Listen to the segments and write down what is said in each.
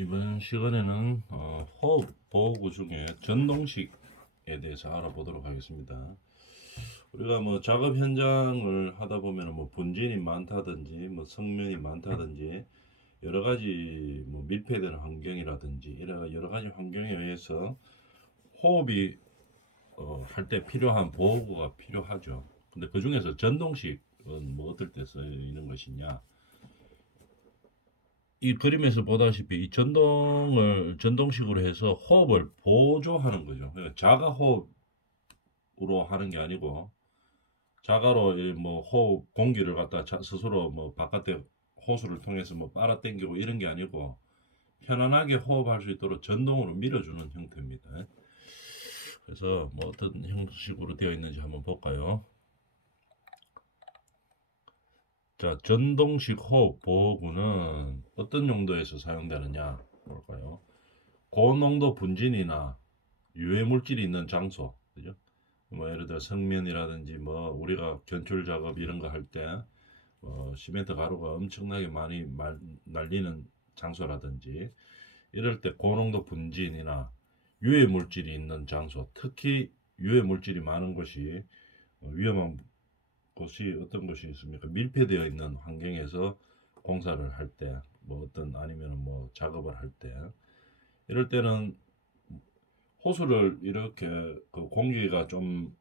이번 시간에는 호흡 보호구 중에 전동식에 대해서 알아보도록 하겠습니다. 우리가 뭐 작업 현장을 하다 보면 뭐 분진이 많다든지 뭐 성면이 많다든지 여러 가지 뭐 밀폐된 환경이라든지 여러 가지 환경에 의해서 호흡이 할 때 필요한 보호구가 필요하죠. 근데 그 중에서 전동식은 뭐 어떨 때 쓰이는 것이냐? 이 그림에서 보다시피 이 전동식으로 해서 호흡을 보조하는 거죠. 그러니까 자가 호흡으로 하는 게 아니고 자가로 뭐 호흡 공기를 갖다 스스로 뭐 바깥에 호수를 통해서 뭐 빨아당기고 이런 게 아니고 편안하게 호흡할 수 있도록 전동으로 밀어주는 형태입니다. 그래서 뭐 어떤 형식으로 되어 있는지 한번 볼까요? 자, 전동식 호흡 보호구는 어떤 용도에서 사용되느냐 볼까요? 고농도 분진이나 유해 물질이 있는 장소, 그죠? 뭐 예를 들어 성면이라든지 뭐 우리가 견출 작업 이런 거 할 때 시멘트 가루가 엄청나게 많이 날리는 장소라든지 이럴 때 고농도 분진이나 유해 물질이 있는 장소, 특히 유해 물질이 많은 곳이 위험한 곳이 어떤 곳이 있습니까? 밀폐되어 있는 환경에서 공사를 할 때, 뭐 어떤 아니면 뭐 작업을 할 때, 이럴 때는 호수를 이렇게 그 공기가 좀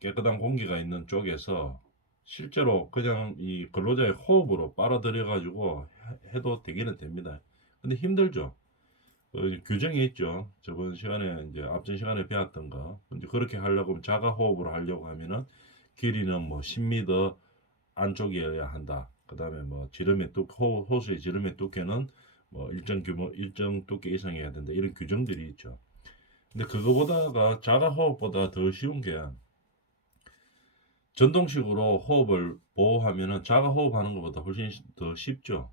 깨끗한 공기가 있는 쪽에서 실제로 그냥 이 근로자의 호흡으로 빨아들여 가지고 해도 되기는 됩니다. 근데 힘들죠. 규정이 있죠. 저번 시간에 이제 앞전 시간에 배웠던 거. 이제 그렇게 하려고 하면 자가 호흡으로 하려고 하면은 길이는 뭐 10m 안쪽이어야 한다. 그다음에 뭐 지름의 호수의 지름의 두께는 뭐 일정 규모 일정 두께 이상이어야 된다. 이런 규정들이 있죠. 근데 그거보다가 자가 호흡보다 더 쉬운 게 전동식으로 호흡을 보호하면은 자가 호흡하는 것보다 훨씬 더 쉽죠.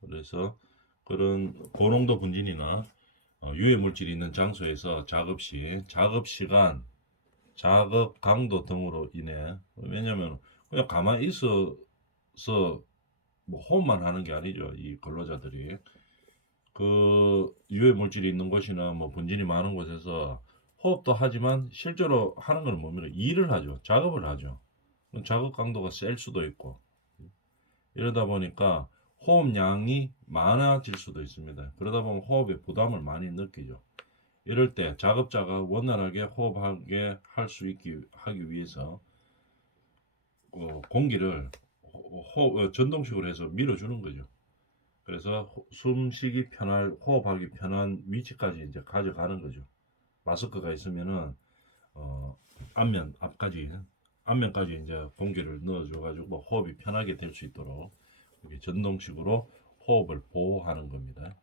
그래서 그런 고농도 분진이나 유해 물질이 있는 장소에서 작업 시간, 작업 강도 등으로 인해 왜냐면 그냥 가만히 있어서 뭐 호흡만 하는 게 아니죠. 이 근로자들이 그 유해 물질이 있는 곳이나 뭐 분진이 많은 곳에서 호흡도 하지만 실제로 하는 건 뭡니까? 일을 하죠. 작업을 하죠. 작업 강도가 셀 수도 있고 이러다 보니까 호흡량이 많아질 수도 있습니다. 그러다 보면 호흡에 부담을 많이 느끼죠. 이럴 때 작업자가 원활하게 호흡하게 하기 위해서 공기를 전동식으로 해서 밀어주는 거죠. 그래서 숨쉬기 편할, 호흡하기 편한 위치까지 이제 가져가는 거죠. 마스크가 있으면은 어, 앞면까지 이제 공기를 넣어줘가지고 호흡이 편하게 될 수 있도록 이렇게 전동식으로 호흡을 보호하는 겁니다.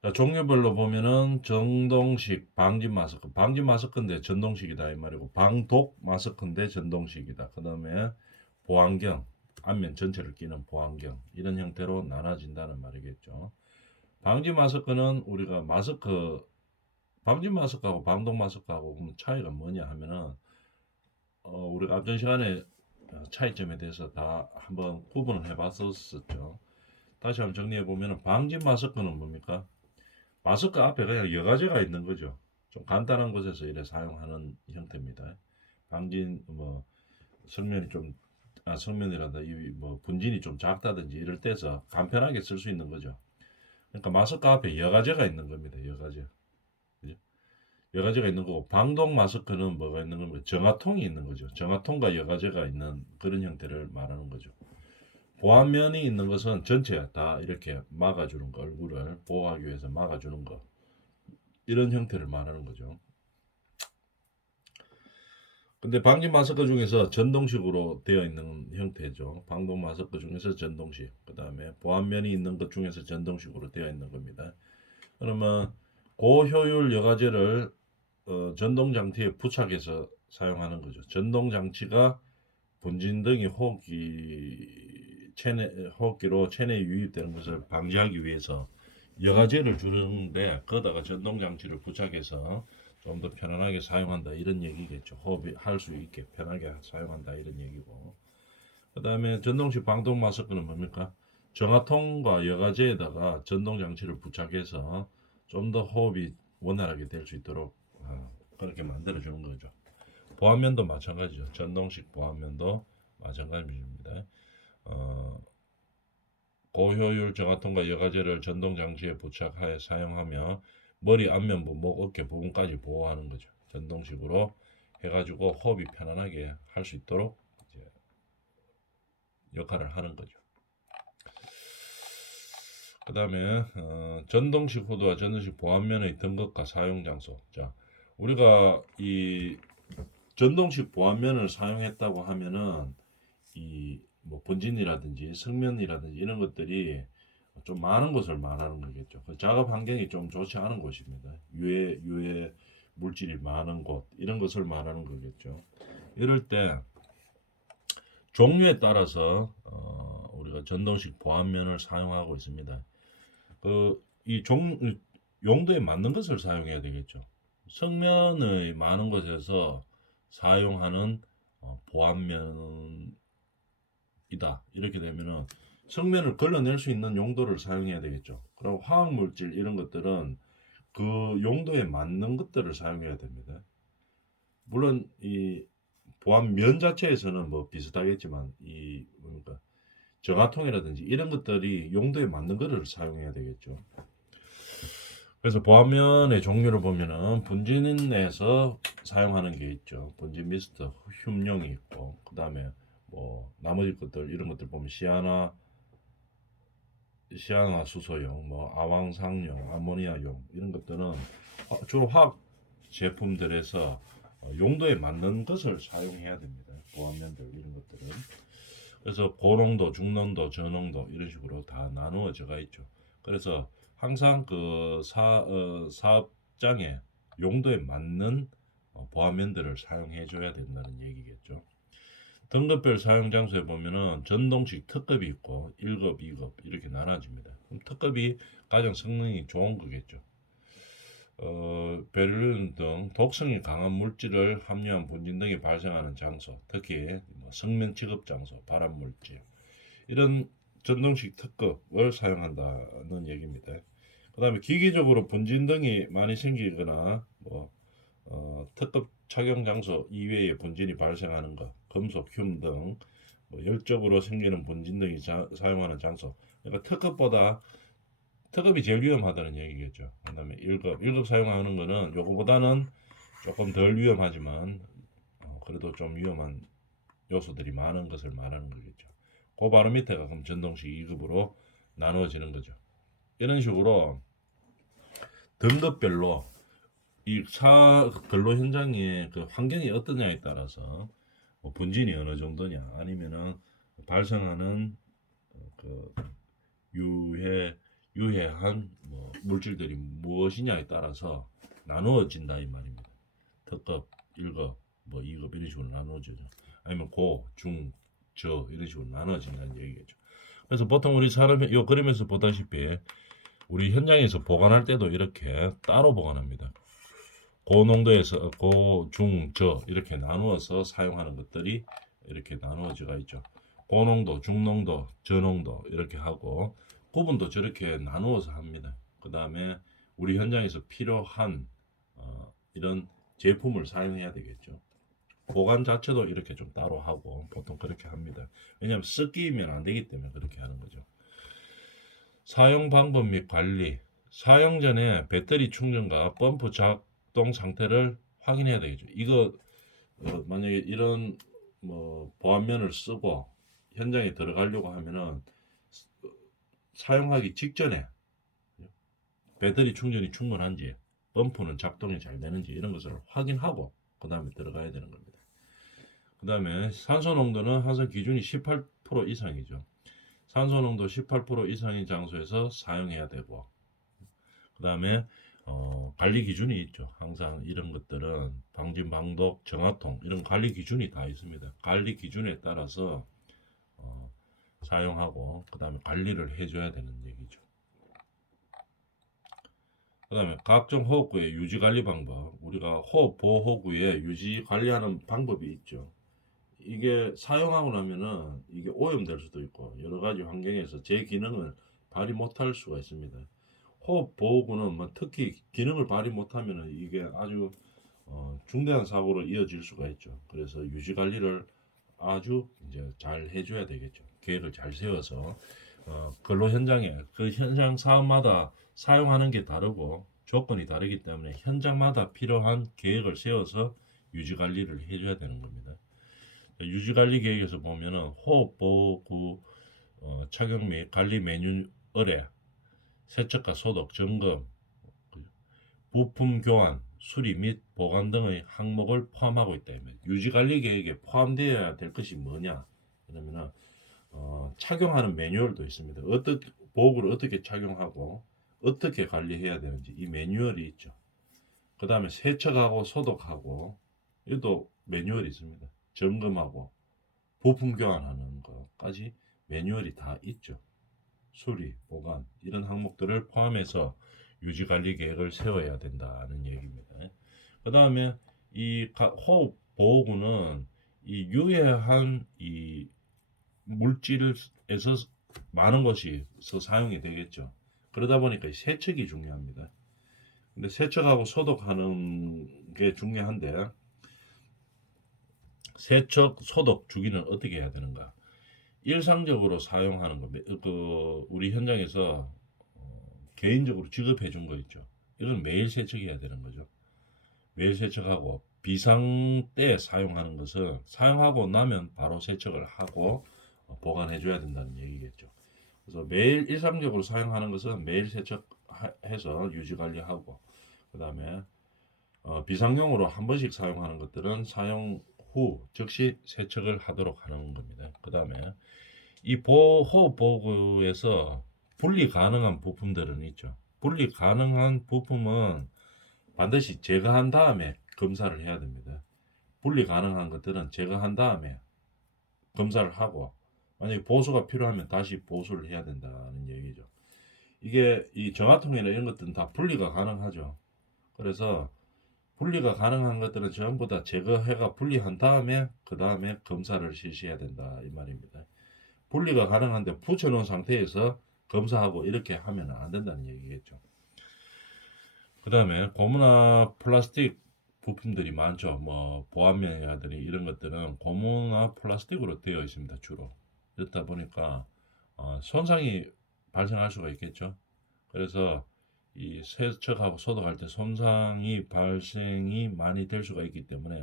자, 종류별로 보면은 정동식 방진 마스크, 방진 마스크인데 전동식이다 이 말이고 방독 마스크인데 전동식이다. 그 다음에 보안경, 앞면 전체를 끼는 보안경 이런 형태로 나눠진다는 말이겠죠. 방진 마스크는 우리가 방진 마스크하고 방독 마스크하고 차이가 뭐냐 하면은 우리가 앞전 시간에 차이점에 대해서 다 한번 구분을 해봤었죠. 다시 한번 정리해 보면은 방진 마스크는 뭡니까? 마스크 앞에 그냥 여과제가 있는 거죠. 좀 간단한 곳에서 이래 사용하는 형태입니다. 방진 뭐 성면이 좀 성면이란다 이뭐 분진이 좀 작다든지 이럴 때서 간편하게 쓸 수 있는 거죠. 그러니까 마스크 앞에 여과제가 있는 겁니다. 여과제. 그죠? 여과제가 있는 거고 방독 마스크는 뭐가 있는 겁니까? 정화통이 있는 거죠. 정화통과 여과제가 있는 그런 형태를 말하는 거죠. 보안면이 있는 것은 전체 다 이렇게 막아주는 거, 얼굴을 보호하기 위해서 막아주는 거. 이런 형태를 말하는 거죠. 근데 방진 마스크 중에서 전동식으로 되어 있는 형태죠. 방독 마스크 중에서 전동식. 그 다음에 보안면이 있는 것 중에서 전동식으로 되어 있는 겁니다. 그러면 고효율 여과제를 전동 장치에 부착해서 사용하는 거죠. 전동 장치가 분진 등이 호흡기로 체내에 유입되는 것을 방지하기 위해서 여과제를 주는데 거기다가 전동 장치를 부착해서 좀 더 편안하게 사용한다 이런 얘기겠죠. 호흡이 할 수 있게 편하게 사용한다 이런 얘기고. 그 다음에 전동식 방독 마스크는 뭡니까? 정화통과 여과제에다가 전동 장치를 부착해서 좀 더 호흡이 원활하게 될 수 있도록 그렇게 만들어 주는 거죠. 보안면도 마찬가지죠. 전동식 보안면도 마찬가지입니다. 고효율 정화통과 여과제를 전동 장치에 부착하여 사용하며 머리 앞면부, 목, 어깨 부분까지 보호하는 거죠. 전동식으로 해가지고 호흡이 편안하게 할 수 있도록 이제 역할을 하는 거죠. 그 다음에 전동식 후드와 전동식 보안면의 등급과 사용 장소. 자, 우리가 이 전동식 보안면을 사용했다고 하면은 이 뭐 본진이라든지 성면이라든지 이런 것들이 좀 많은 것을 말하는 거겠죠. 그 작업 환경이 좀 좋지 않은 곳입니다. 유해 물질이 많은 곳 이런 것을 말하는 거겠죠. 이럴 때 종류에 따라서 우리가 전동식 보안면을 사용하고 있습니다. 이 용도에 맞는 것을 사용해야 되겠죠. 성면의 많은 곳에서 사용하는 보안면이다. 이렇게 되면은 성면을 걸러낼 수 있는 용도를 사용해야 되겠죠. 그리고 화학물질 이런 것들은 그 용도에 맞는 것들을 사용해야 됩니다. 물론 이 보안면 자체에서는 뭐 비슷하겠지만 이 뭡니까 정화통이라든지 이런 것들이 용도에 맞는 것을 사용해야 되겠죠. 그래서 보안면의 종류를 보면은 분진에서 사용하는 게 있죠. 분진 미스트, 흉용이 있고, 그 다음에 뭐 나머지 것들 이런 것들 보면 시아나 수소용, 뭐 아황상용, 아모니아용 이런 것들은 주로 화학 제품들에서 용도에 맞는 것을 사용해야 됩니다. 보안면들 이런 것들은. 그래서 고농도, 중농도, 저농도 이런 식으로 다 나누어져가 있죠. 그래서 항상 그 사업장의 용도에 맞는 보안면들을 사용해 줘야 된다는 얘기겠죠. 등급별 사용 장소에 보면은 전동식 특급이 있고 1급, 2급 이렇게 나눠집니다. 그럼 특급이 가장 성능이 좋은 거겠죠. 베릴륨 등 독성이 강한 물질을 함유한 분진 등이 발생하는 장소, 특히 성면 취급 장소, 발암 물질 이런 전동식 특급을 사용한다는 얘기입니다. 그 다음에 기계적으로 분진 등이 많이 생기거나 특급 착용 장소 이외에 분진이 발생하는 것, 금속, 흉 등 열적으로 생기는 분진 등이 사용하는 장소. 그러니까 특급이 제일 위험하다는 얘기겠죠. 그 다음에 1급 사용하는 거는 요거보다는 조금 덜 위험하지만 그래도 좀 위험한 요소들이 많은 것을 말하는 거겠죠. 그 바로 밑에가 그럼 전동식 2급으로 나누어지는 거죠. 이런 식으로 등급별로 이 근로 현장의 그 환경이 어떠냐에 따라서 분진이 어느 정도냐 아니면은 발생하는 그 유해한 물질들이 무엇이냐에 따라서 나누어진다 이 말입니다. 특급, 1급, 2급 이런 식으로 나누어지죠. 아니면 고, 중, 저 이런 식으로 나누어진다는 얘기겠죠. 그래서 보통 우리 사람이 이 그림에서 보다시피 우리 현장에서 보관할 때도 이렇게 따로 보관합니다. 고농도에서 고, 중, 저 이렇게 나누어서 사용하는 것들이 이렇게 나누어져가 있죠. 고농도, 중농도, 저농도 이렇게 하고 구분도 저렇게 나누어서 합니다. 그 다음에 우리 현장에서 필요한 이런 제품을 사용해야 되겠죠. 보관 자체도 이렇게 좀 따로 하고 보통 그렇게 합니다. 왜냐하면 섞이면 안 되기 때문에 그렇게 하는 거죠. 사용 방법 및 관리. 사용 전에 배터리 충전과 펌프 작동 상태를 확인해야 되겠죠. 이거 만약에 이런 보안면을 쓰고 현장에 들어가려고 하면은 사용하기 직전에 배터리 충전이 충분한지 펌프는 작동이 잘 되는지 이런 것을 확인하고 그 다음에 들어가야 되는 겁니다. 그 다음에 산소 농도는 항상 기준이 18% 이상이죠. 산소 농도 18% 이상인 장소에서 사용해야 되고 그 다음에 관리 기준이 있죠. 항상 이런 것들은 방진, 방독, 정화통 이런 관리 기준이 다 있습니다. 관리 기준에 따라서 사용하고 그 다음에 관리를 해줘야 되는 얘기죠. 그 다음에 각종 호흡구의 유지 관리 방법. 우리가 호흡 보호구의 유지 관리하는 방법이 있죠. 이게 사용하고 나면은 이게 오염될 수도 있고 여러 가지 환경에서 제 기능을 발휘 못할 수가 있습니다. 호흡 보호구는 뭐 특히 기능을 발휘 못하면은 이게 아주 중대한 사고로 이어질 수가 있죠. 그래서 유지 관리를 아주 이제 잘 해줘야 되겠죠. 계획을 잘 세워서 근로 현장에 그 현장 사업마다 사용하는 게 다르고 조건이 다르기 때문에 현장마다 필요한 계획을 세워서 유지 관리를 해줘야 되는 겁니다. 유지 관리 계획에서 보면은 호흡 보호구 착용 및 관리 매뉴얼에 세척과 소독, 점검, 부품 교환, 수리 및 보관 등의 항목을 포함하고 있다. 유지관리 계획에 포함되어야 될 것이 뭐냐? 그러면은 착용하는 매뉴얼도 있습니다. 어떻게 보호구를 어떻게 착용하고 어떻게 관리해야 되는지 이 매뉴얼이 있죠. 그 다음에 세척하고 소독하고 이것도 매뉴얼이 있습니다. 점검하고 부품 교환하는 것까지 매뉴얼이 다 있죠. 수리, 보관 이런 항목들을 포함해서 유지관리 계획을 세워야 된다는 얘기입니다. 그 다음에 이 호흡 보호구는 이 유해한 이 물질에서 많은 것이서 사용이 되겠죠. 그러다 보니까 세척이 중요합니다. 근데 세척하고 소독하는 게 중요한데 세척, 소독 주기는 어떻게 해야 되는가? 일상적으로 사용하는 거, 우리 현장에서 개인적으로 지급해 준 거 있죠. 이건 매일 세척해야 되는 거죠. 매일 세척하고 비상 때 사용하는 것은 사용하고 나면 바로 세척을 하고 보관해 줘야 된다는 얘기겠죠. 그래서 매일 일상적으로 사용하는 것은 매일 세척해서 유지 관리하고 그다음에 비상용으로 한 번씩 사용하는 것들은 사용 후 즉시 세척을 하도록 하는 겁니다. 그다음에 이 호흡 보호구에서 분리 가능한 부품들은 있죠. 분리 가능한 부품은 반드시 제거한 다음에 검사를 해야 됩니다. 분리 가능한 것들은 제거한 다음에 검사를 하고 만약에 보수가 필요하면 다시 보수를 해야 된다는 얘기죠. 이게 이 정화통이나 이런 것들은 다 분리가 가능하죠. 그래서 분리가 가능한 것들은 전부 다 제거해가 분리한 다음에 그 다음에 검사를 실시해야 된다 이 말입니다. 분리가 가능한데 붙여놓은 상태에서 검사하고 이렇게 하면 안 된다는 얘기겠죠. 그 다음에 고무나 플라스틱 부품들이 많죠. 뭐 보안면이라든지 이런 것들은 고무나 플라스틱으로 되어 있습니다. 주로. 그렇다 보니까 손상이 발생할 수가 있겠죠. 그래서 이 세척하고 소독할 때 손상이 발생이 많이 될 수가 있기 때문에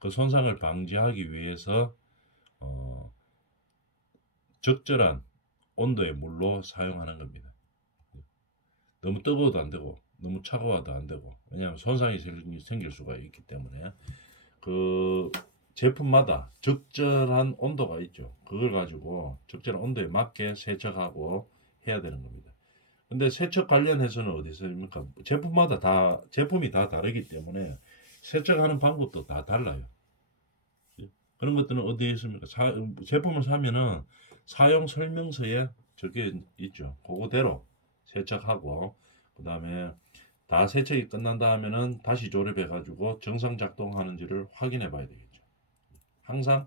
그 손상을 방지하기 위해서 어, 적절한 온도의 물로 사용하는 겁니다. 너무 뜨거워도 안 되고 너무 차가워도 안 되고 왜냐하면 손상이 생길 수가 있기 때문에 그 제품마다 적절한 온도가 있죠. 그걸 가지고 적절한 온도에 맞게 세척하고 해야 되는 겁니다. 근데 세척 관련해서는 어디서 입니까? 제품마다 다 제품이 다 다르기 때문에 세척하는 방법도 다 달라요. 그런 것들은 어디에 있습니까? 제품을 사면은 사용 설명서에 적혀 있죠. 그거대로 세척하고 그다음에 다 세척이 끝난 다음에는 다시 조립해 가지고 정상 작동하는지를 확인해 봐야 되겠죠. 항상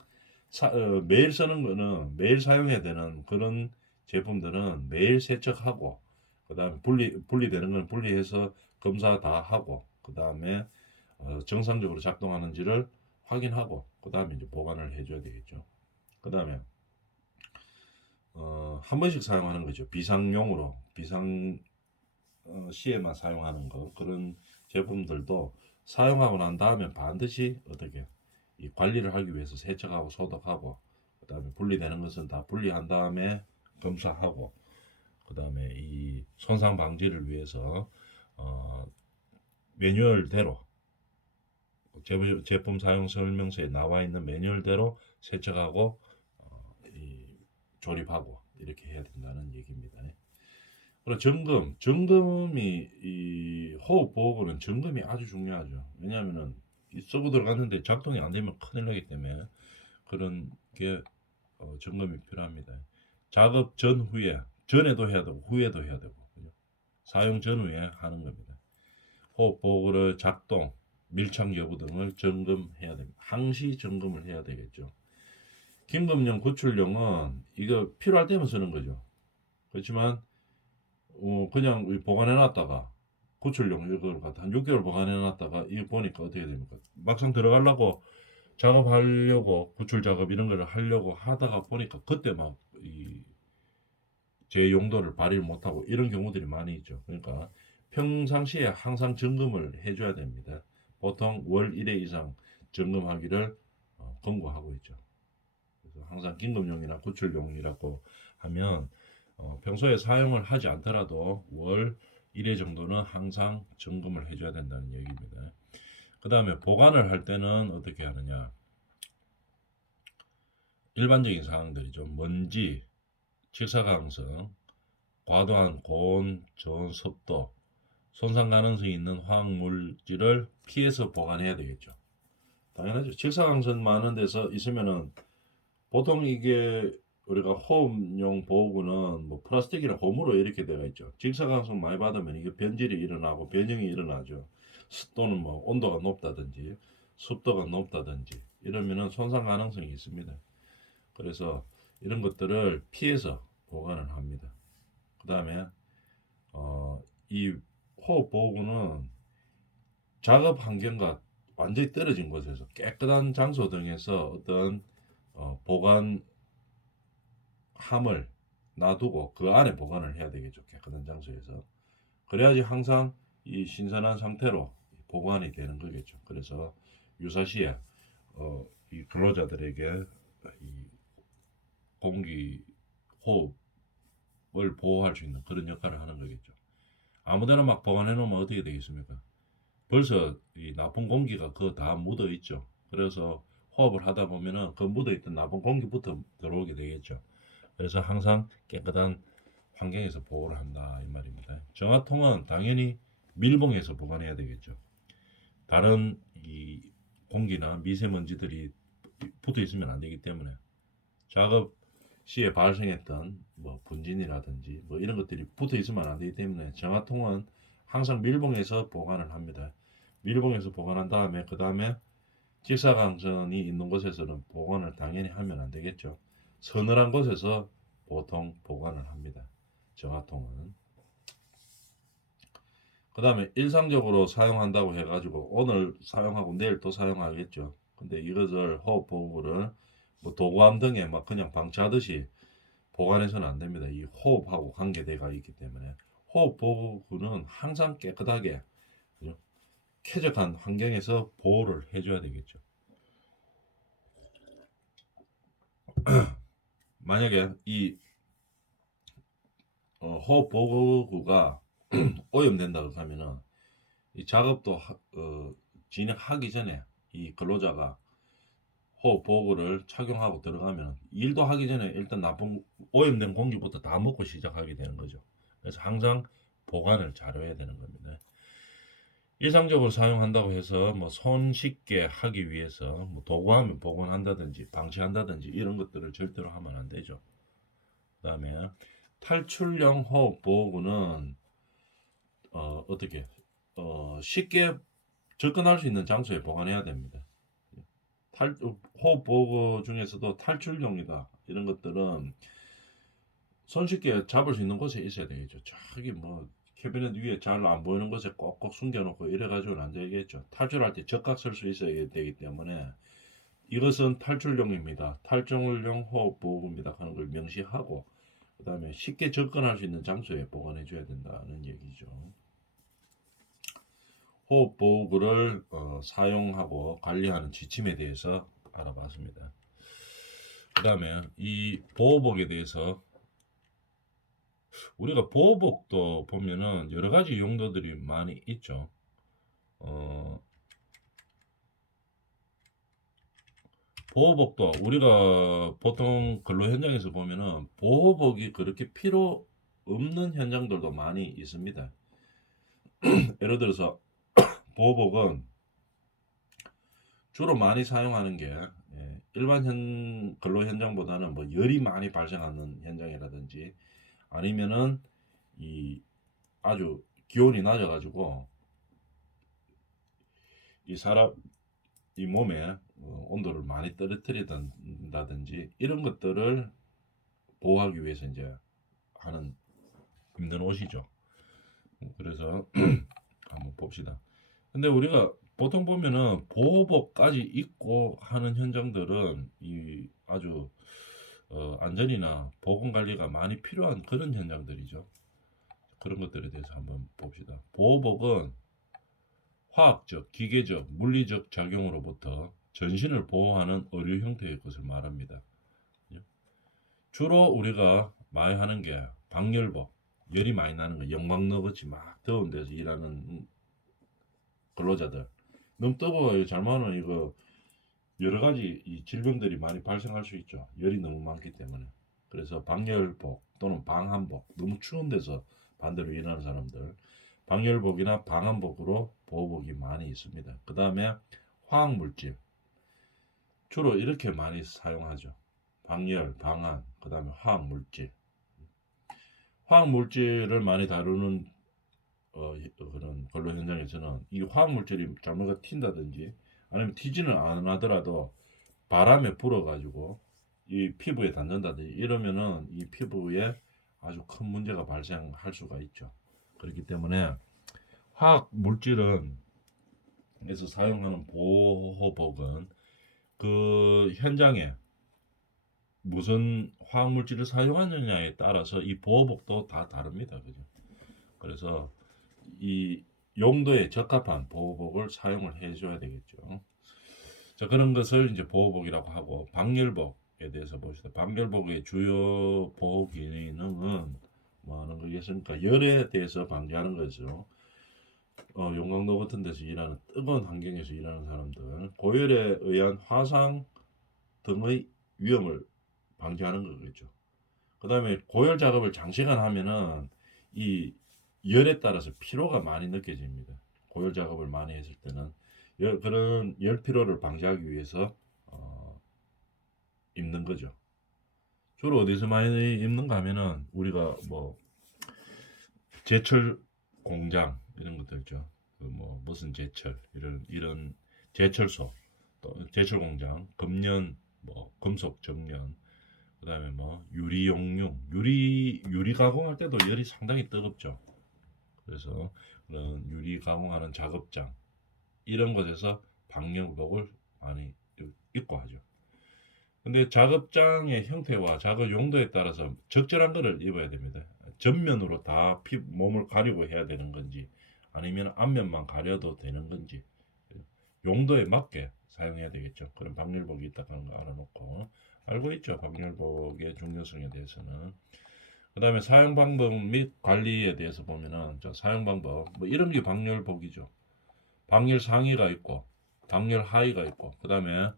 매일 쓰는 거는 매일 사용해야 되는 그런 제품들은 매일 세척하고 그다음에 분리되는 건 분리해서 검사 다 하고 그다음에 정상적으로 작동하는지를 확인하고 그다음에 이제 보관을 해줘야 되겠죠. 그다음에 한 번씩 사용하는 거죠. 비상용으로 비상 시에만 사용하는 거 그런 제품들도 사용하고 난 다음에 반드시 어떻게 이 관리를 하기 위해서 세척하고 소독하고 그다음에 분리되는 것은 다 분리한 다음에 검사하고 그다음에 이 손상 방지를 위해서 어, 매뉴얼대로 제품 사용 설명서에 나와 있는 매뉴얼대로 세척하고 조립하고 이렇게 해야 된다는 얘기입니다. 그리고 점검이 이 호흡 보호구는 점검이 아주 중요하죠. 왜냐하면은 이 서버 들어갔는데 작동이 안 되면 큰일 나기 때문에 그런 게 점검이 필요합니다. 작업 전후에 전에도 해야 되고 후에도 해야 되고 사용 전후에 하는 겁니다. 호흡 보호구의 작동, 밀착 여부 등을 점검해야 됩니다. 항시 점검을 해야 되겠죠. 긴급용 구출용은 이거 필요할 때만 쓰는 거죠. 그렇지만 그냥 보관해 놨다가 구출용 이걸 갖다 한 6개월 보관해 놨다가 이거 보니까 어떻게 됩니까? 막상 들어가려고 작업하려고 구출 작업 이런 걸 하려고 하다가 보니까 그때 막 제 용도를 발휘를 못하고 이런 경우들이 많이 있죠. 그러니까 평상시에 항상 점검을 해줘야 됩니다. 보통 월 1회 이상 점검하기를 권고하고 있죠. 그래서 항상 긴급용이나 구출용이라고 하면 평소에 사용을 하지 않더라도 월 1회 정도는 항상 점검을 해줘야 된다는 얘기입니다. 그 다음에 보관을 할 때는 어떻게 하느냐. 일반적인 사항들이죠. 먼지, 직사광선, 과도한 고온, 저온, 습도, 손상 가능성이 있는 화학물질을 피해서 보관해야 되겠죠. 당연하죠. 직사광선 많은 데서 있으면은 보통 이게 우리가 호흡용 보호구는 뭐 플라스틱이나 고무로 이렇게 되어 있죠. 직사광선 많이 받으면 이게 변질이 일어나고 변형이 일어나죠. 또는 뭐 온도가 높다든지 습도가 높다든지 이러면은 손상 가능성이 있습니다. 그래서 이런 것들을 피해서 보관을 합니다. 그 다음에 이 호흡 보호구는 작업 환경과 완전히 떨어진 곳에서 깨끗한 장소 등에서 어떤 보관함을 놔두고 그 안에 보관을 해야 되겠죠. 깨끗한 장소에서. 그래야지 항상 이 신선한 상태로 보관이 되는 거겠죠. 그래서 유사시에 이 근로자들에게 이 공기 호흡을 보호할 수 있는 그런 역할을 하는 거겠죠. 아무데나 막 보관해 놓으면 어떻게 되겠습니까? 벌써 이 나쁜 공기가 그 다 묻어 있죠. 그래서 호흡을 하다 보면은 그 묻어 있던 나쁜 공기부터 들어오게 되겠죠. 그래서 항상 깨끗한 환경에서 보호를 한다 이 말입니다. 정화통은 당연히 밀봉해서 보관해야 되겠죠. 다른 이 공기나 미세먼지들이 붙어 있으면 안 되기 때문에 작업 시에 발생했던 뭐 분진이라든지 뭐 이런 것들이 붙어 있으면 안 되기 때문에 정화통은 항상 밀봉해서 보관을 합니다. 밀봉해서 보관한 다음에 그 다음에 직사광선이 있는 곳에서는 보관을 당연히 하면 안 되겠죠. 서늘한 곳에서 보통 보관을 합니다. 정화통은. 그 다음에 일상적으로 사용한다고 해가지고 오늘 사용하고 내일 또 사용하겠죠. 근데 이것을 호흡보호구를 뭐 도구함 등에 막 그냥 방치하듯이 보관해서는 안 됩니다. 이 호흡하고 관계되어 있기 때문에 호흡보호구는 항상 깨끗하게 그죠? 쾌적한 환경에서 보호를 해줘야 되겠죠. 만약에 이 호흡보호구가 오염된다고 하면은 이 작업도 진행하기 전에 이 근로자가 호흡보호구를 착용하고 들어가면 일도 하기 전에 일단 나쁜 오염된 공기부터 다 먹고 시작하게 되는 거죠. 그래서 항상 보관을 잘해야 되는 겁니다. 일상적으로 사용한다고 해서 뭐 손쉽게 하기 위해서 뭐 도구하면 보관한다든지 방치한다든지 이런 것들을 절대로 하면 안 되죠. 그 다음에 탈출용 호흡 보호구는 어떻게 쉽게 접근할 수 있는 장소에 보관해야 됩니다. 호흡 보호구 중에서도 탈출용이다 이런 것들은 손쉽게 잡을 수 있는 곳에 있어야 되겠죠. 저기 뭐 캐비넷 위에 잘 안 보이는 곳에 꼭꼭 숨겨놓고 이래가지고는 안 되겠죠. 탈출할 때 적각 쓸 수 있어야 되기 때문에 이것은 탈출용입니다. 탈출용 호흡 보호구입니다 하는 걸 명시하고 그 다음에 쉽게 접근할 수 있는 장소에 보관해 줘야 된다는 얘기죠. 호흡 보호구를 사용하고 관리하는 지침에 대해서 알아봤습니다. 그 다음에 이 보호복에 대해서 우리가 보호복도 보면은 여러 가지 용도들이 많이 있죠. 보호복도 우리가 보통 근로 현장에서 보면은 보호복이 그렇게 필요 없는 현장들도 많이 있습니다. 예를 들어서 보호복은 주로 많이 사용하는 게 일반 근로 현장보다는 뭐 열이 많이 발생하는 현장이라든지 아니면은 이 아주 기온이 낮아가지고 이 사람 이 몸에 온도를 많이 떨어뜨린다든지 이런 것들을 보호하기 위해서 이제 하는 입는 옷이죠. 그래서 한번 봅시다. 근데 우리가 보통 보면은 보호복까지 입고 하는 현장들은 이 아주 안전이나 보건 관리가 많이 필요한 그런 현장들이죠. 그런 것들에 대해서 한번 봅시다. 보호복은 화학적, 기계적, 물리적 작용으로부터 전신을 보호하는 의류 형태의 것을 말합니다. 주로 우리가 많이 하는 게 방열복, 열이 많이 나는 거, 영광너같이 막 더운 데서 일하는 근로자들. 너무 뜨거워요. 잘못하면 이거 여러 가지 이 질병들이 많이 발생할 수 있죠. 열이 너무 많기 때문에. 그래서 방열복 또는 방한복, 너무 추운 데서 반대로 일하는 사람들, 방열복이나 방한복으로 보호복이 많이 있습니다. 그 다음에 화학물질, 주로 이렇게 많이 사용하죠. 방열, 방한, 그 다음에 화학물질. 화학물질을 많이 다루는 그런 근로 현장에서는 이 화학물질이 잘못가 튄다든지 아니면 튀지는 안 하더라도 바람에 불어가지고 이 피부에 닿는다든지 이러면은 이 피부에 아주 큰 문제가 발생할 수가 있죠. 그렇기 때문에 화학 물질은 에서 사용하는 보호복은 그 현장에 무슨 화학 물질을 사용하느냐에 따라서 이 보호복도 다 다릅니다. 그죠? 그래서 이 용도에 적합한 보호복을 사용을 해줘야 되겠죠. 자, 그런 것을 이제 보호복이라고 하고 방열복에 대해서 봅시다. 방열복의 주요 보호 기능은 뭐 하는 거겠습니까? 열에 대해서 방지하는 거죠. 용광로 같은 데서 일하는 뜨거운 환경에서 일하는 사람들, 고열에 의한 화상 등의 위험을 방지하는 거겠죠. 그 다음에 고열 작업을 장시간 하면은 이 열에 따라서 피로가 많이 느껴집니다. 고열 작업을 많이 했을 때는 그런 열 피로를 방지하기 위해서 입는 거죠. 주로 어디서 많이 입는가 하면은 우리가 뭐 제철 공장 이런 것들 있죠. 그 뭐 무슨 제철 이런 제철소 또 제철 공장 금년 뭐 금속 정년 그다음에 뭐 유리 용융 유리 가공할 때도 열이 상당히 뜨겁죠. 그래서 그런 유리 가공하는 작업장 이런 곳에서 방역복을 많이 입고 하죠. 근데 작업장의 형태와 작업 용도에 따라서 적절한 것을 입어야 됩니다. 전면으로 다 몸을 가리고 해야 되는 건지 아니면 앞면만 가려도 되는 건지 용도에 맞게 사용해야 되겠죠. 그런 방열복이 있다는 거 알아놓고 알고 있죠. 방열복의 중요성에 대해서는. 그 다음에 사용 방법 및 관리에 대해서 보면은 사용 방법 뭐 이런 게 방열복이죠. 방열 상의가 있고 방열 하의가 있고 그 다음에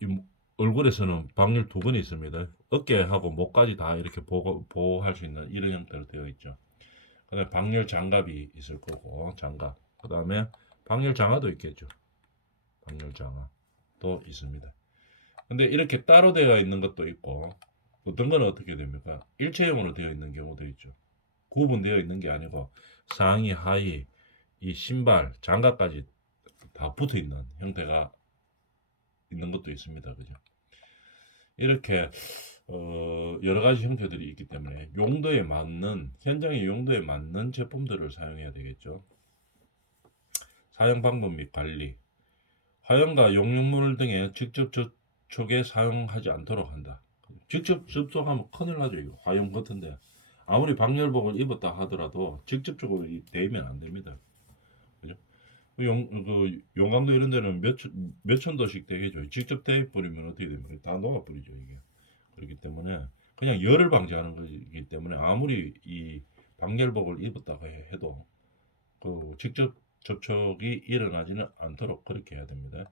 이 얼굴에서는 방열 두 번이 있습니다. 어깨하고 목까지 다 이렇게 보호할 수 있는 이런 형태로 되어 있죠. 그 다음에 방열 장갑이 있을 거고 장갑 그 다음에 방열 장화도 있겠죠. 방열 장화도 있습니다. 근데 이렇게 따로 되어 있는 것도 있고 어떤 건 어떻게 됩니까? 일체형으로 되어 있는 경우도 있죠. 구분되어 있는 게 아니고 상의, 하의, 이 신발, 장갑까지 다 붙어 있는 형태가 있는 것도 있습니다. 그죠? 이렇게 여러 가지 형태들이 있기 때문에 용도에 맞는 현장의 용도에 맞는 제품들을 사용해야 되겠죠. 사용 방법 및 관리. 화염과 용융물 등의 직접 접촉에 사용하지 않도록 한다. 직접 접촉하면 큰일 나죠. 이거 화염 같은데 아무리 방열복을 입었다 하더라도 직접적으로 대면 안 됩니다. 그죠? 용광도 이런 데는 몇 천도씩 되겠죠. 직접 대입 버리면 어떻게 됩니까? 다 녹아버리죠 이게. 그렇기 때문에 그냥 열을 방지하는 거기 때문에 아무리 이 방열복을 입었다고 해도 그 직접 접촉이 일어나지는 않도록 그렇게 해야 됩니다.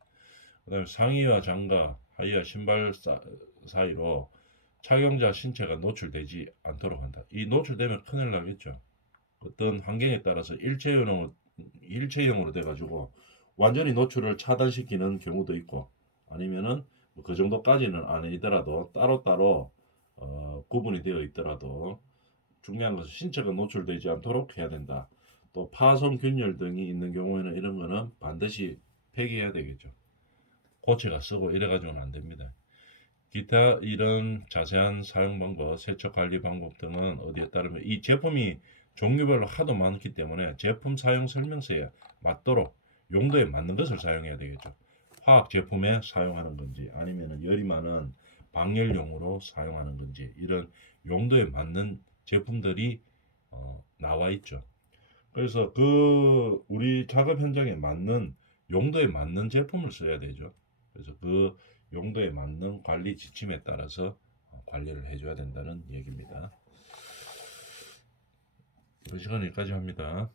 그다음에 상의와 장갑, 하의와 신발 사이로 착용자 신체가 노출되지 않도록 한다. 이 노출되면 큰일 나겠죠. 어떤 환경에 따라서 일체형으로 돼가지고 완전히 노출을 차단시키는 경우도 있고 아니면은 그 정도까지는 아니더라도 따로따로 구분이 되어 있더라도 중요한 것은 신체가 노출되지 않도록 해야 된다. 또 파손 균열 등이 있는 경우에는 이런 거는 반드시 폐기해야 되겠죠. 고체가 쓰고 이래가지고는 안 됩니다. 기타 이런 자세한 사용 방법, 세척 관리 방법 등은 어디에 따르면 이 제품이 종류별로 하도 많기 때문에 제품 사용 설명서에 맞도록 용도에 맞는 것을 사용해야 되겠죠. 화학 제품에 사용하는 건지 아니면 열이 많은 방열용으로 사용하는 건지 이런 용도에 맞는 제품들이 나와 있죠. 그래서 그 우리 작업 현장에 맞는 용도에 맞는 제품을 써야 되죠. 그래서 그 용도에 맞는 관리 지침에 따라서 관리를 해줘야 된다는 얘기입니다. 이번 시간 여기까지 합니다.